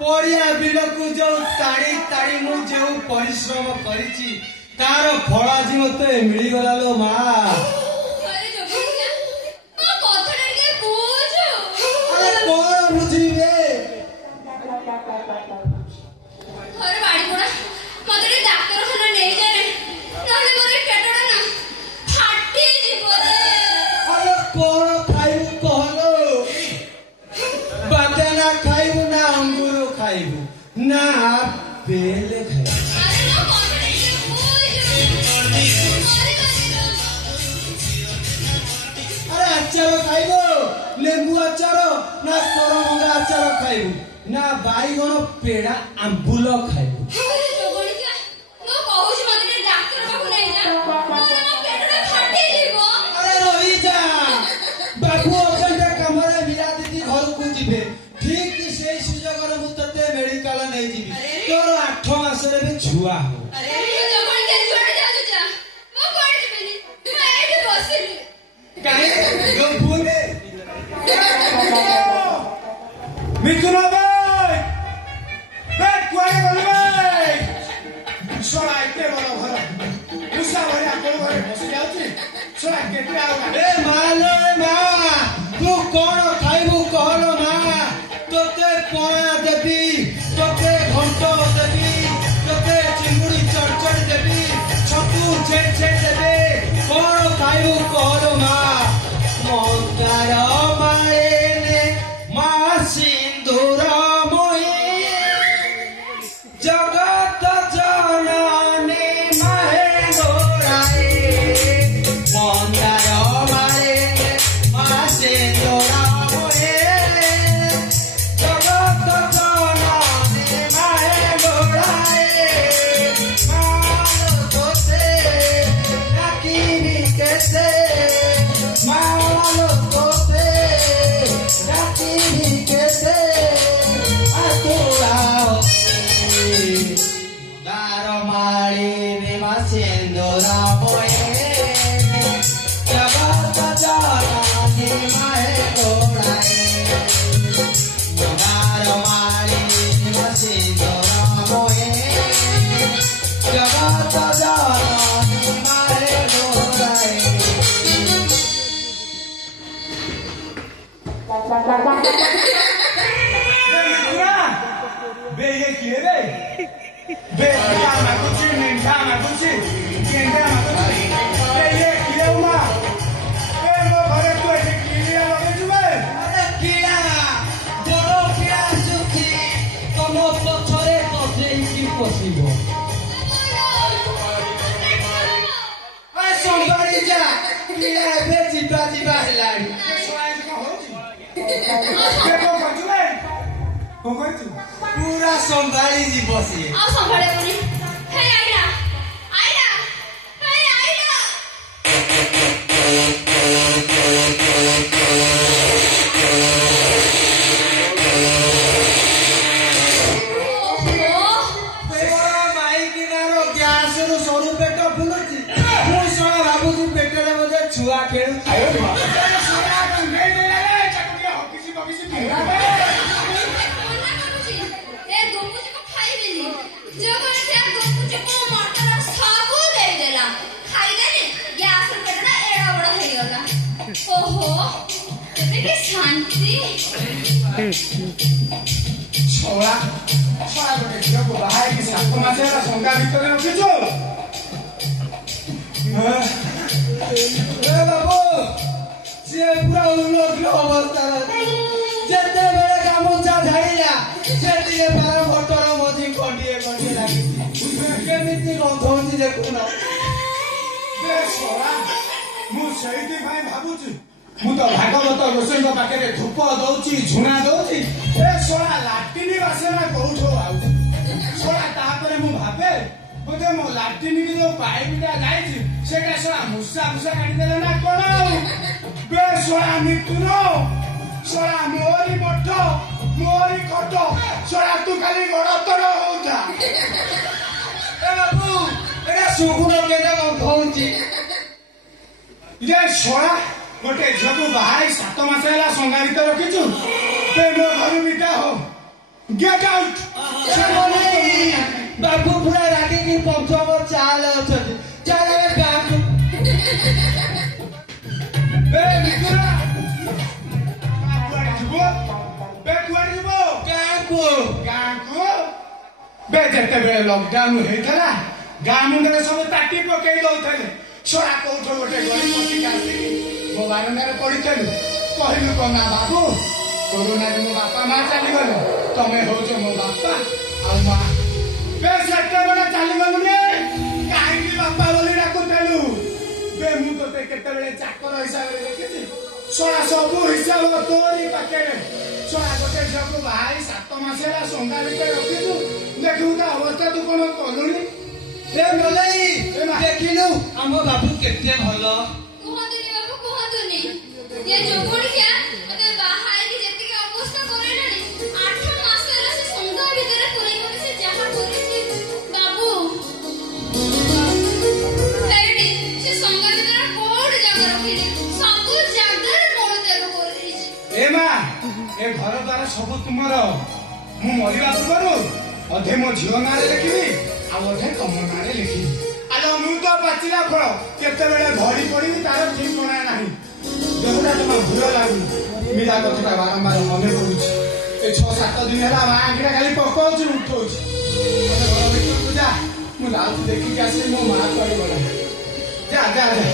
पड़िया बिलकु जो ताड़ी ताड़ी मु जो परिश्रम करिछि तार फल आज मते मिली गला लो मा। अरे जोगिया मो कथडा के बुझो। अरे कोन बुझिबे? अरे बाड़ी पड़ा मते डाक्टर खाना नै जाने नहले मोरे पेटडा ना फाटी जीव रे। अरे कोन खाइबु कहलो? बादाना खाइबु ना अंगूर खाइबु ना बेल खाइबु? अरे मो कथडा के बुझो। अरे अचार खाइबो लेंबू अचार ना करमंगा अचार खाइबु ना बाईगण पेड़ा आंबुल खाइबु? अरे जोगिया मो कहूछ मते डाक्टर बाबू नै जा मोरे मो पेटडा फाटी जीव। अरे रही जा बाबू अखंड कमरे मीरा दीदी घर को जीवे ठीक से सुजोग रे मु तते मेडिकल नै जीवी तोर 8 मास रे भी छुआ हो। अरे जोगिया जुआडे जाऊ जा मो कोड जीवेनी तू एठी बसिली काहे यो बुने मिथुन भाई बैठ कुआरे गल भाई सोला इते बड़ घर उषा भाई आपन घरे बसि जाउची सोला केते आउ ए मालो मा तू कोन खाइबु कहलो मा तोते पणा देबी तोते घंट देबी तोते चिंगुड़ी चढ़चढ़ देबी छतु छेड़ छेड़ देबे कोन खाइबु कहलो मा मंदार माएने मा सिंदूर मोहि जगत जननी माहे गोराए मंदार माएने मा सिंदूर मोहि जगत जननी माहे गोराए मालो तोते राखिबी केते मालो तोते राखिबी केते आतुराओ दार माली निमा सिंदूर मोहे जगत जननी माहे गोराए दार माली निमा सिंदूर मोहे जगत जननी माहे गोराए। बे ये किए बे बे ना कुछ निंदा ना कुछ केंद्र ना कुछ बे ये किए उमा बे मो घरे तू एठी किलिया लगे जुबे अरे किया बड़ो किया सुखी तम पछरे पछरे की पछिबो आ संभारी जा किया बे जीवा जीवा हेलानी सोला को होची बे को जुबे को करछु पूरा संभारी जी बसी आ संभाळे बोली हे आईला आईला हे आईला ओहो पेरा माई किनारो गैस रो सरू पेट फुलुची मु सोना भाबुची पेटरे मजे छुआ खेल आयो मा सोला को नहीं दे रे चकुटिया हकिसी बकिसी पिरा बे ए गोमुजी को खाइबेनी जो कोने से गोमुजी को मटर साबु दे देला खाई देनी गैस पेटना एड़ा बड़ा हे गला। ओहो तेरे की शांति छोड़ा छोड़ा गोटे झील को बाहर की 7 मास है संगा भीतर रखिছো ए बाबू से पूरा उल्लोक अवस्था जेते बेले गामुचा झाइला सेतिए पार मोटर मजी कंडिए कंडिए लागी केमिति गंधौची देखुन बे छोड़ा मु सहीति भाई भाबुची मु तो भागवत रोषेई पाखे धूप दौची झुणा दौची ए छोड़ा लाटिनी बासना करूछो आउ छोड़ा तापरे मु भाबे बोधे मो लाटिनी की जो पाइपटा जाइछि सेटा छोड़ा मुसा मुसा काटी देले ना कोन बे छोड़ा मिथुन छोड़ा मोरी मठ मोरी कट छोड़ा तू खाली गड़तर होउता ए बाबू एटा सुगुण केने गंधौची ये छोड़ा गोटे झील को बाहर 7 मास है संगा भीतर रखीचु ते मो घर विदा हो गेट आउट बापू पूरा रागे की पंचम चाल अछंती चाल काम ए मिकुरा बे जेते बेले लॉकडाउन हेतला गाँ मुंडे सब ताटी पकई दउथले छोरा कोठ गोटे गली पति आसी मो बारंडार पड़िथलु कहलु कना बाबू कोरोना मो बापा मां चली गले तमे होछ मो बापा आ मां बे जेते बेले चली गलु ने काहे की बापा बोली डाकुथलु बे मु तते केते बेले चाकर हिसाब रे देखिछि छोरा सब हिसाब तोरी पाके छोरा गोटे झको भाई 7 मासेला संगा बिके रखिछु देखिउ ता अवस्था तू कोन कलुनी ए मलई देखिनु हम बापू केते भलो कुहतुनी बाबू कुहतुनी ये जोगुड़िया मते बाहाई की जेति के अवस्था करेलानी 8 मासला से संगा भीतर पुरै कोन से जहा करिछि बाबू एडी से संगा भीतर कोड जगह रखिले सब जगह मोड़ देबो करिछि ए मा ए घर द्वारा सब तुमर मु मरिबा पूर्वरु अधे मो झियो नारे लिखिबी आ अधे तम नारे लिखिबी आलो मु तो पाचिला फळ केते बेले धरी पडिबी तार ठीक कोना नाही देहुरा तुम भूल लागु मिला कथा बारंबार मने पडुछि ए 6-7 दिन होला मा आंगरा खाली पकोछि उठोछि अरे घर भीतर पूजा मु लाउ देखि के आसे मो मा करी बोला जा जा जा